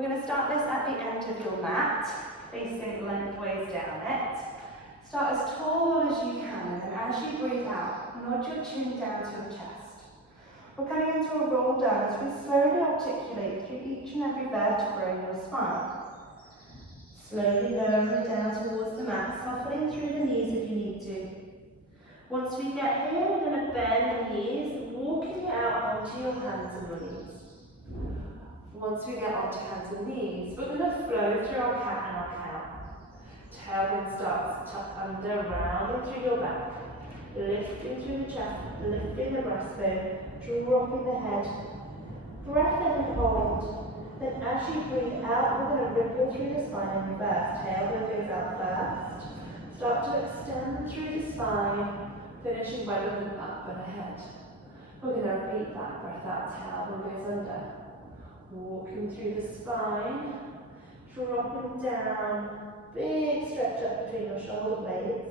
We're going to start this at the end of your mat, facing lengthways down it. Start as tall as you can, and then as you breathe out, nod your chin down to your chest. We're coming into a roll down as we slowly articulate through each and every vertebra in your spine. Slowly lowering down towards the mat, softening through the knees if you need to. Once we get here, we're going to bend the knees, walking out onto your hands and your knees. Once we get onto hands and knees, we're going to flow through our cat and our cow. Tailbone starts tucked under, rounding through your back, lifting through the chest, lifting the breastbone, dropping the head. Breath in and hold. Then as you breathe out, we're going to ripple through the spine and reverse. Tailbone goes out first. Start to extend through the spine, finishing by looking up and ahead. We're going to repeat that. Breath out, tailbone goes under. Walking through the spine, dropping down, big stretch up between your shoulder blades,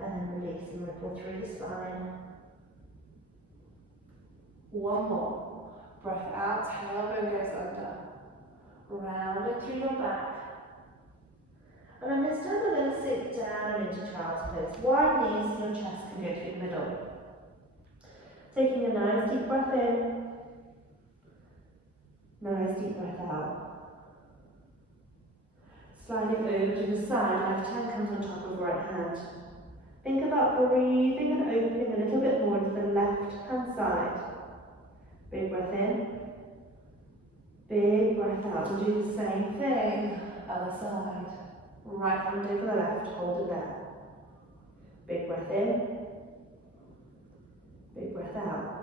and then release and ripple through the spine. One more. Breath out, tailbone goes under. Rounding through your back. And when this time, we're going to sit down and into child's pose. Wide knees and your chest can go through the middle. Taking a nice deep breath in. Nice deep breath out. Sliding over to the side, left hand comes on top of right hand. Think about breathing and opening a little bit more into the left hand side. Big breath in. Big breath out. We'll do the same thing, other side. Right hand over the left, hold it there. Big breath in. Big breath out.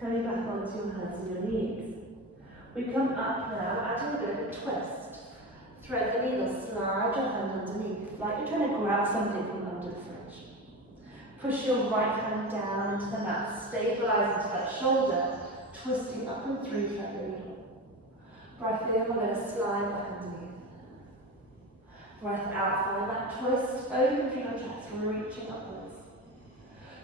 Coming back onto your hands and your knees. We come up now, adding a bit of a twist. Thread the needle, slide your hand underneath, like you're trying to grab something from under the fridge. Push your right hand down into the mat, stabilize into that shoulder, twisting up and through, thread the needle. Breath in, we're going to slide back underneath. Breath out, find that twist, open through your chest, reaching upwards.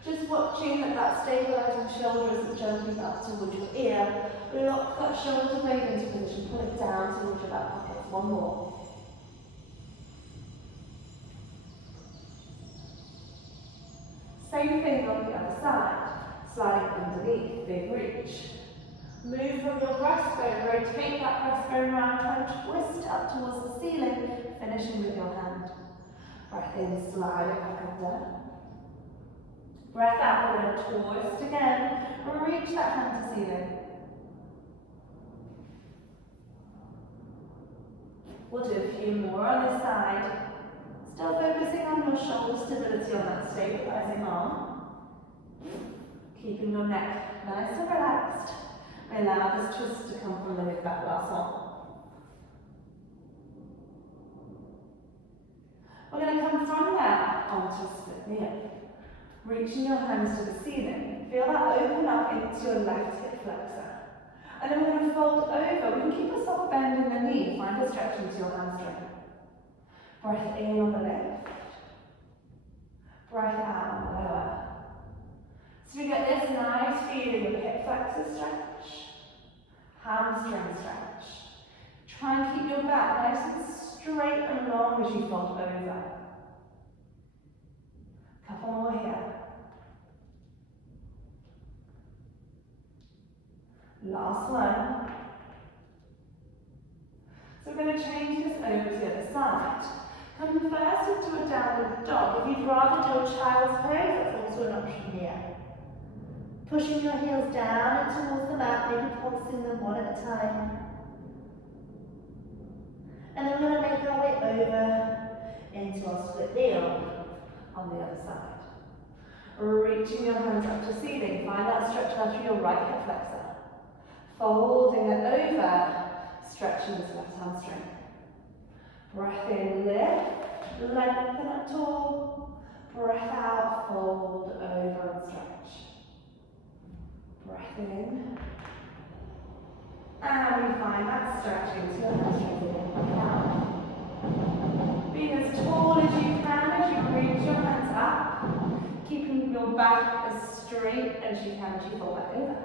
Just watching that stabilizing shoulder isn't jumping up towards your ear. Lock that shoulder blade into position, pull it down towards your back pocket. One more. Same thing on the other side. Sliding underneath, big reach. Move from your breastbone, rotate that breastbone around, try and twist up towards the ceiling, finishing with your hand. Breath in, slide it back under. Breath out, we're going to twist again, reach that hand to ceiling. We'll do a few more on this side. Still focusing on your shoulder stability on that stabilizing arm. Keeping your neck nice and relaxed. Allow this twist to come from the mid back last one. We're going to come from there onto a split knee. Reaching your hands to the ceiling. Feel that open up into your left hip flexor. And then we're going to fold over. We can keep a soft bend in the knee. Find a stretch into your hamstring. Breath in on the left. Breath out on the lower. So we get this nice feeling of hip flexor stretch. Hamstring stretch. Try and keep your back nice and straight and long as you fold over. Couple more here. Last one. So we're going to change this over to the other side. Come first into a downward dog. If you'd rather do a child's pose, that's also an option here. Pushing your heels down and towards the mat, maybe pulsing them one at a time. And then we're going to make our way over into our split kneel on the other side. Reaching your hands up to ceiling, find that stretch out through your right hip flexor. Folding it over, stretching this left hamstring. Breath in, lift, lengthen up tall. Breath out, fold over and stretch. Breath in. And we find that stretching to your hamstrings again, like that. Being as tall as you can as you reach your hands up, keeping your back as straight as you can as you fold back over.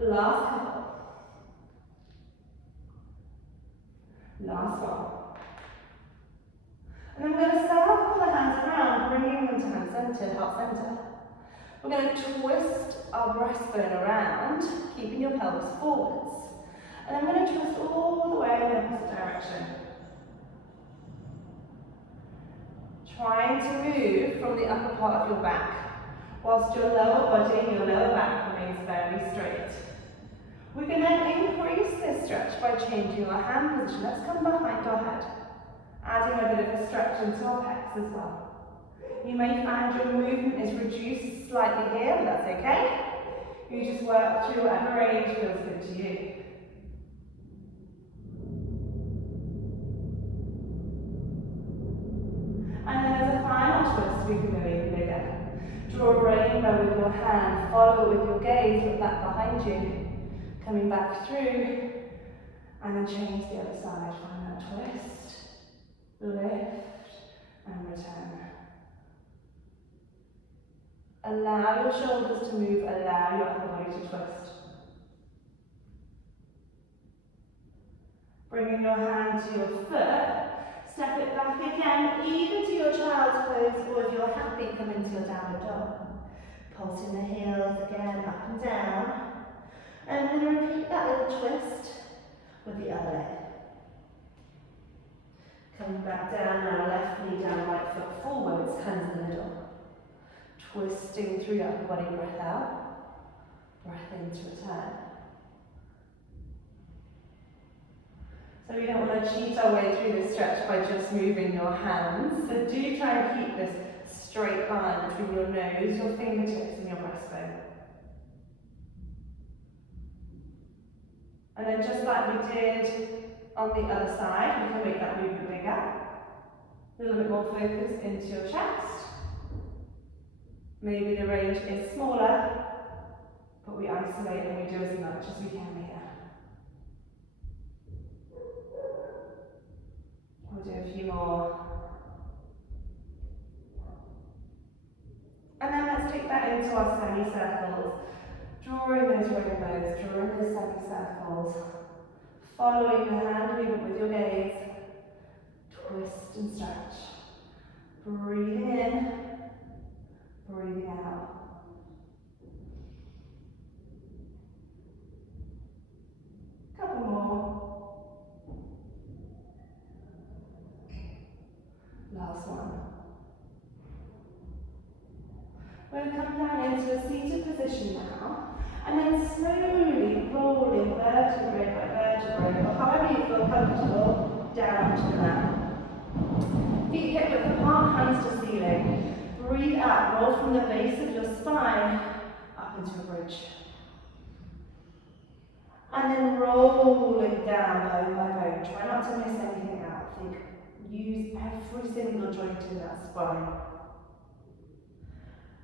Last couple. Last one. And then we're going to circle the hands around, bringing them to hand centered, heart centre. We're going to twist our breastbone around, keeping your pelvis forwards. And I'm going to twist all the way in the opposite direction. Trying to move from the upper part of your back, whilst your lower body, your lower back remains very straight. We can then increase this stretch by changing our hand position. Let's come behind our head, adding a bit of a stretch into our pecs as well. You may find your movement is reduced slightly here, but that's okay. You just work through whatever range feels good to you. And then as a final twist, we can go even bigger. Draw a rainbow with your hand, follow with your gaze, look back behind you. Coming back through, and then change the other side. Find that twist, lift, and return. Allow your shoulders to move, allow your upper body to twist. Bringing your hand to your foot, step it back again, either to your child's pose, or if you're happy, come into your downward dog. Pulsing the heels again, up and down. And then repeat that little twist with the other leg. Coming back down now, left knee down, right foot forwards, hands in the middle. Twisting through your upper body, breath out, breath in to return. So we don't want to cheat our way through this stretch by just moving your hands. So do try and keep this straight line between your nose, your fingertips, and your breastbone. And then just like we did on the other side, we can make that movement bigger. A little bit more focus into your chest. Maybe the range is smaller, but we isolate and we do as much as we can here. We'll do a few more. And then let's take that into our semicircles. Drawing those rainbows, drawing those semicircles. Following the hand movement with your gaze. Twist and stretch. Breathing in, breathing out. Couple more. Last one. We're going to come down into a seated position now, and then slowly rolling vertebrae by vertebrae, or however you feel comfortable, down to the mat. Feet hip width apart, hands to ceiling. Breathe out, roll from the base of your spine up into a bridge. And then rolling down bone by bone. Try not to miss anything out. Use every single joint in that spine.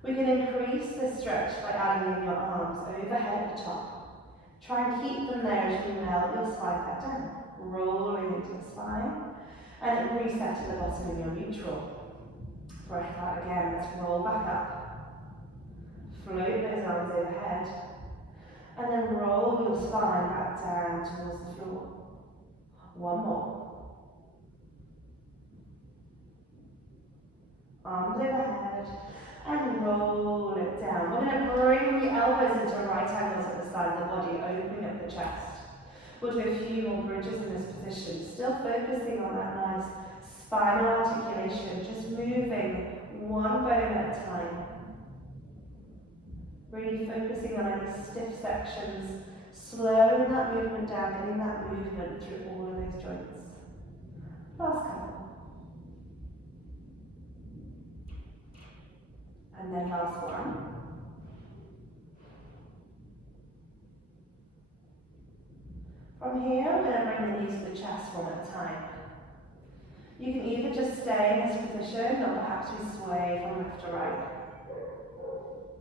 We can increase the stretch by adding in your arms overhead at the top. Try and keep them there as you melt your spine back down. Rolling into the spine. And then reset at the bottom in your neutral. Breath out again, let's roll back up. Float those arms overhead. And then roll your spine back down towards the floor. One more. Arms overhead. And roll it down. We're going to bring the elbows into right angles at the side of the body, opening up the chest. We'll do a few more bridges in this position, still focusing on that nice spinal articulation, just moving one bone at a time. Really focusing on any stiff sections, slowing that movement down, getting that movement through all of those joints. Last couple. And then last one. From here, we're going to bring the knees to the chest one at a time. You can either just stay in this position, or perhaps we sway from left to right.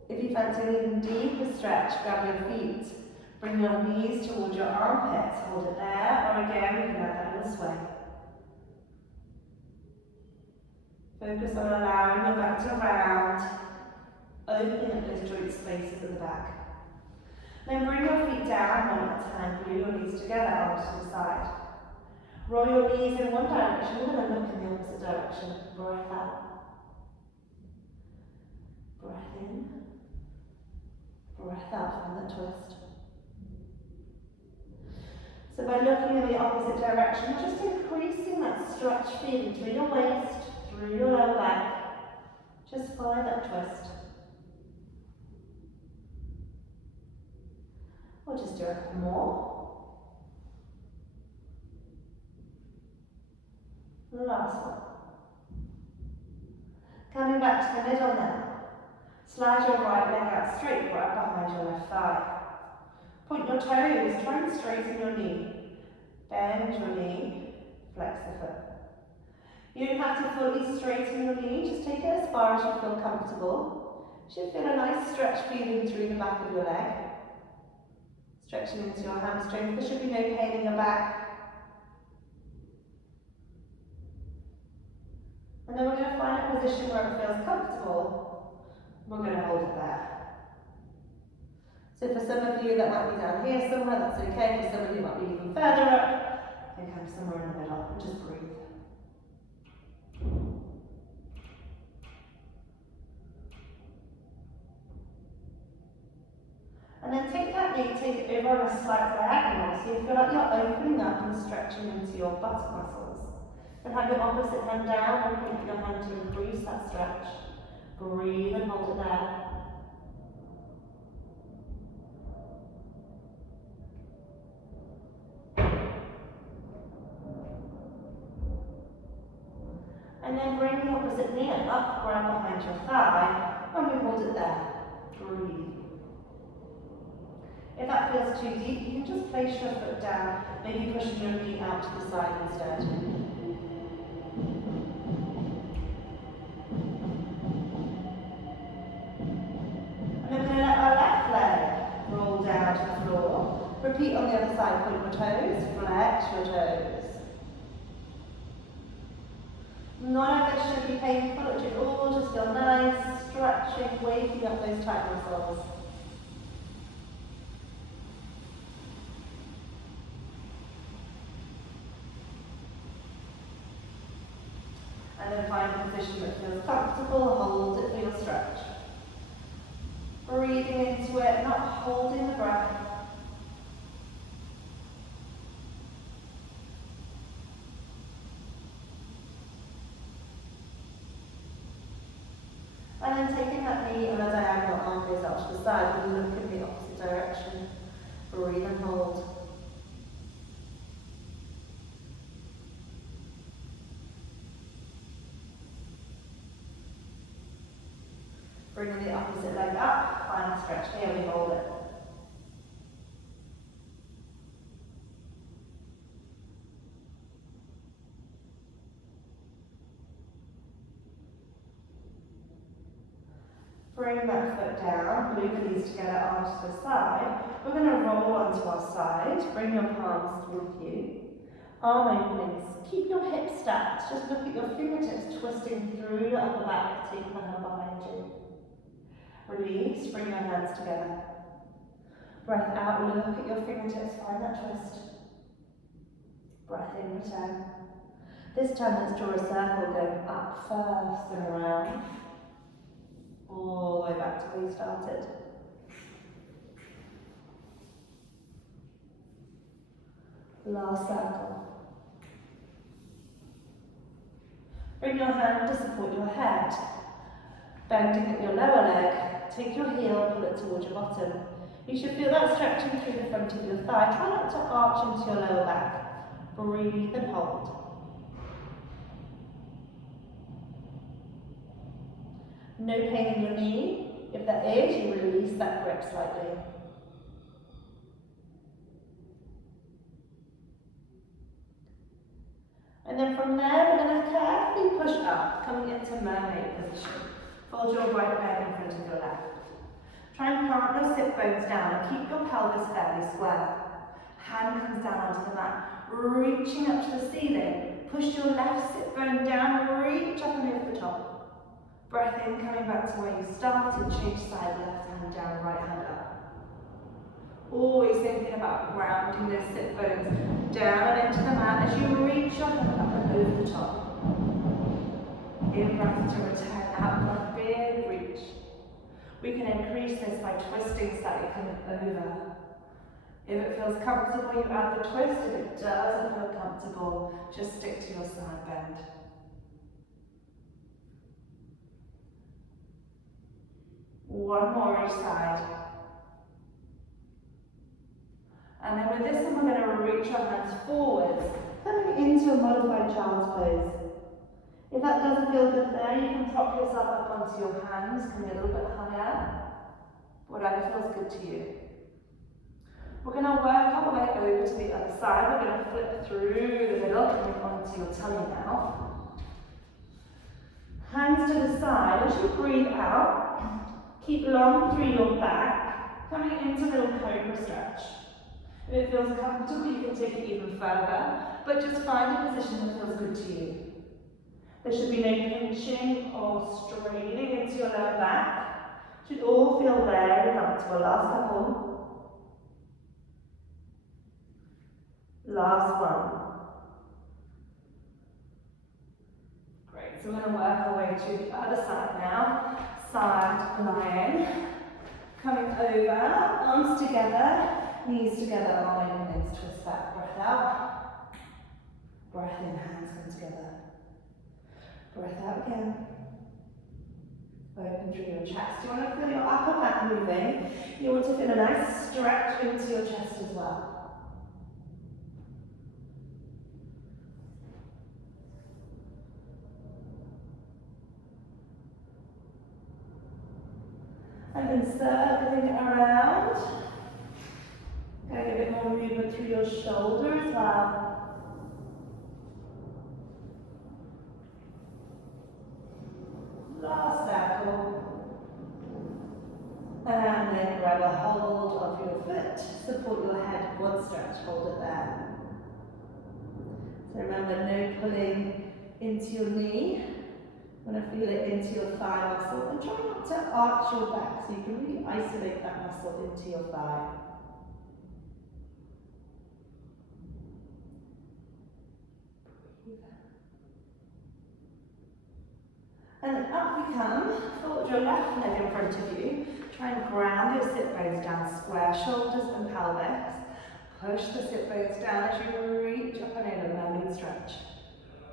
If you fancy an even deeper stretch, grab your feet. Bring your knees towards your armpits, hold it there, or again, we can add that little sway. Focus on allowing your back to round, opening up those joint spaces at the back. Then bring your feet down one at a time, glue your knees together, arms to the side. Roll your knees in one direction, we're going to look in the opposite direction. Breath out. Breath in. Breath out from the twist. So by looking in the opposite direction, just increasing that stretch feeling through your waist, through your lower back. Just follow that twist. We'll just do a couple more. Last one. Coming back to the middle now. Slide your right leg out straight, right behind your left thigh. Point your toes, try and straighten your knee. Bend your knee, flex the foot. You don't have to fully straighten your knee, just take it as far as you feel comfortable. You should feel a nice stretch feeling through the back of your leg. Stretching into your hamstrings, there should be no pain in your back. And then we're going to find a position where it feels comfortable. We're going to hold it there. So for some of you that might be down here somewhere, that's okay. For some of you it might be even further up. And kind of somewhere in the middle, and just breathe. And then take that knee, take it over on a slight diagonal, so you feel like you're opening up and stretching into your buttock muscles. And have your opposite hand down, looking at your hand to increase that stretch. Breathe and hold it there. And then bring the opposite knee up, grab behind your thigh, and we hold it there. Breathe. If that feels too deep, you can just place your foot down, maybe pushing your knee out to the side instead. And then we're going to let our left leg roll down to the floor. Repeat on the other side, point your toes, flex your toes. None of this should be painful, it should all just feel nice, stretching, waking up those tight muscles. And then find a position that feels comfortable, hold it for your stretch. Breathing into it, not holding the breath. And then taking that knee on a diagonal, arm goes out to the side, and look in the opposite direction. Breathe and hold. Bring the opposite leg up, final stretch here, we hold it. Bring that foot down, glue the knees together, arms to the side. We're going to roll onto our side, bring your palms with you. Arm openings, keep your hips stacked, just look at your fingertips twisting through your upper back, take the hand behind you. Release, bring your hands together. Breath out, look at your fingertips, find that twist. Breath in, return. This time let's draw a circle going up first and around. All the way back to where you started. Last circle. Bring your hand to support your head. Bending at your lower leg, take your heel, pull it towards your bottom. You should feel that stretching through the front of your thigh. Try not to arch into your lower back. Breathe and hold. No pain in your knee. If there is, you release that grip slightly. And then from there, we're going to carefully push up, coming into mermaid position. Fold your right leg in front of your left. Try and plant your sit bones down and keep your pelvis fairly square. Hand comes down onto the mat, reaching up to the ceiling. Push your left sit bone down, reach up and over the top. Breath in, coming back to where you started, change side, left hand down, right hand up. Always thinking about grounding those sit bones down and into the mat as you reach your hand up and over the top. In breath to return, out breath, big reach. We can increase this by twisting slightly, coming over. If it feels comfortable, you add the twist. If it doesn't feel comfortable, just stick to your side bend. One more each side. And then with this one, we're going to reach our hands forwards, coming into a modified child's pose. If that doesn't feel good there, you can prop yourself up onto your hands, coming a little bit higher. Whatever feels good to you. We're going to work our way over to the other side. We're going to flip through the middle, coming onto your tummy now. Hands to the side. As you breathe out, keep long through your back, coming into a little cobra stretch. If it feels comfortable, you can take it even further, but just find a position that feels good to you. There should be no pinching or straining into your lower back. Should all feel very comfortable. Last couple. Last one. Great, so we're going to work our way to the other side now. Side lying. Coming over, arms together, knees together, arm in, and then twist back. Breath out. Breath in, hands come together. Breath out again. Open through your chest. You want to feel your upper back moving. You want to feel a nice stretch into your chest as well. And then circling around. Getting a bit more movement through your shoulder as well. Last circle. And then grab a hold of your foot. Support your head, quad stretch, hold it there. So remember, no pulling into your knee. You want to feel it into your thigh muscle. And try not to arch your back, so you can really isolate that muscle into your thigh. And then up we come, fold your left leg in front of you. Try and ground your sit bones down, square shoulders and pelvis. Push the sit bones down as you reach up and over, belly stretch.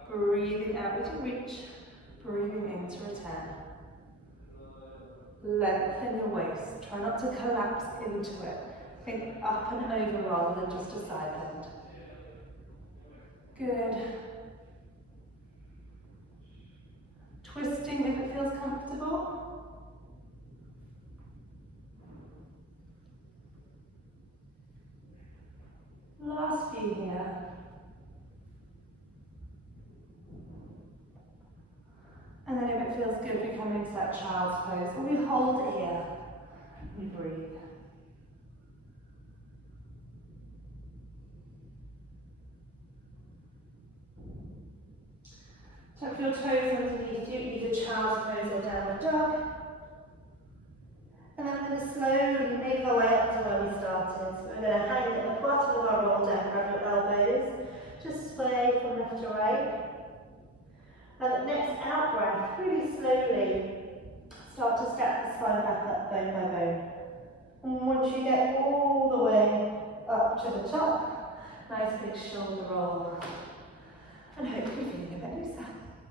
Breathing out as you reach, breathing in to return. Lengthen your waist, try not to collapse into it. Think up and over rather than just a side bend. Good. Twisting if it feels comfortable. Last few here. And then if it feels good, we come into that child's pose. Or we hold it here. We breathe. Tuck your toes underneath you, either child's pose or downward dog. And then we're going to slowly make our way up to where we started. So we're going to hang at the bottom of our roll down, grab your elbows. Just sway from left to right. And the next out breath, really slowly, start to step the spine back up bone by bone. And once you get all the way up to the top, nice big shoulder roll.